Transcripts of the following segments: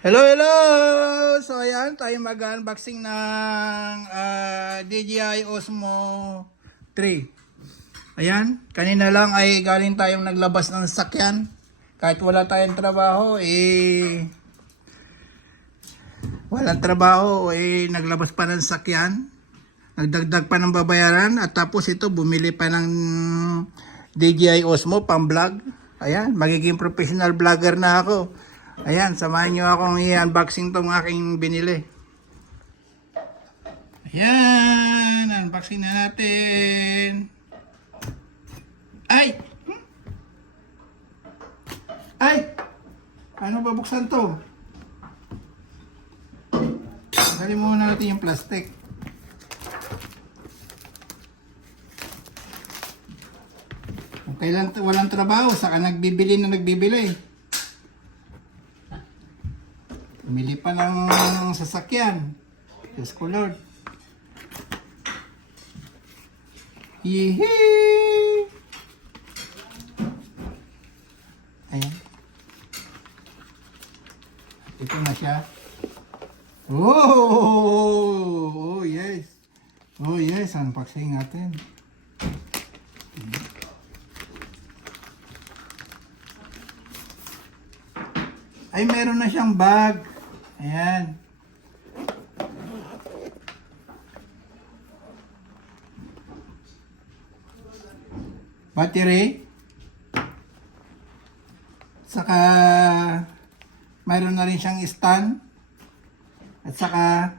Hello, hello! So ayan, tayo mag-unboxing ng DJI Osmo 3. Ayan, kanina lang ay galing tayong naglabas ng sasakyan. Kahit wala tayong trabaho, walang trabaho, naglabas pa ng sasakyan. Nagdagdag pa ng babayaran at tapos ito, bumili pa ng DJI Osmo pang vlog. Ayan, magiging professional vlogger na ako. Ayan, samahan nyo akong i-unboxing tong aking binili. Ayan, unboxing na natin. Ay! Ay! Paano babuksan to? Tanggalin muna natin yung plastic. Kung kailan walang trabaho, saka nagbibili na nagbibili. Bumili pa ng sasakyan. Diyos ko Lord. Yehey! Ayan. Ito na siya. Oh yes. Oh yes, unboxing natin. Ay, meron na siyang bag. Ayan. Battery. Saka mayroon na rin siyang stand. At saka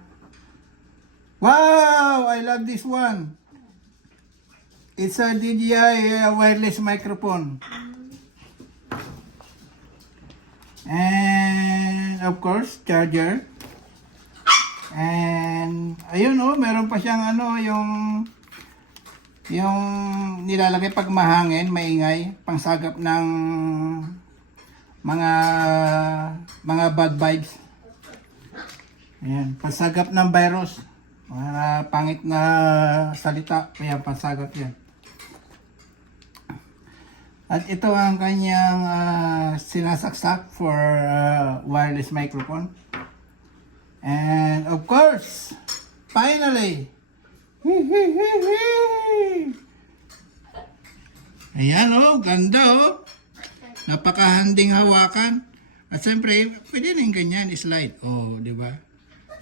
wow! I love this one. It's a DJI wireless microphone. And of course, charger. And ayun meron pa siyang yung nilalagay pag mahangin, maingay, pangsagap ng mga bad vibes. Ayan, pangsagap ng virus. Mga pangit na salita, kaya pangsagap yan. At ito ang kanyang sinasaksak for wireless microphone. And of course, finally, ayan ganda napakahanding hawakan. At siyempre, pwede rin ganyan, slide. Di ba?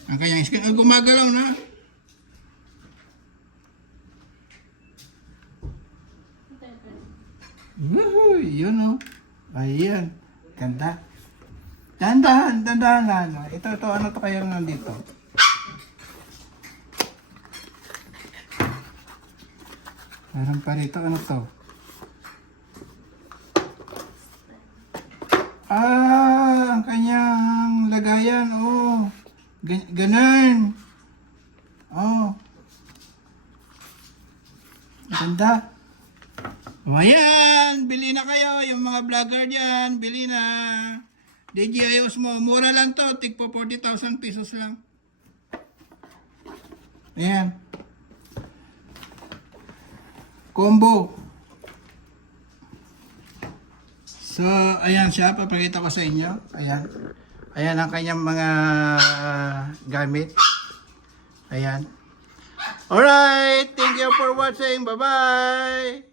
Ang kanyang screen, gumagalaw na. Woohoo! Yun Ayan. Ganda. Dandahan na. Ito, ano to kaya nandito? Meron pa rito, ano to? Ang kanyang lagayan, ganun. Ganda. Ayan, bili na kayo, yung mga vlogger dyan, bili na. DJI Osmo, mura lang to, tigpo 40,000 pesos lang. Ayan. Combo. So, ayan siya, papakita ko sa inyo. Ayan. Ayan ang kanyang mga gamit. Ayan. Alright, thank you for watching. Bye-bye.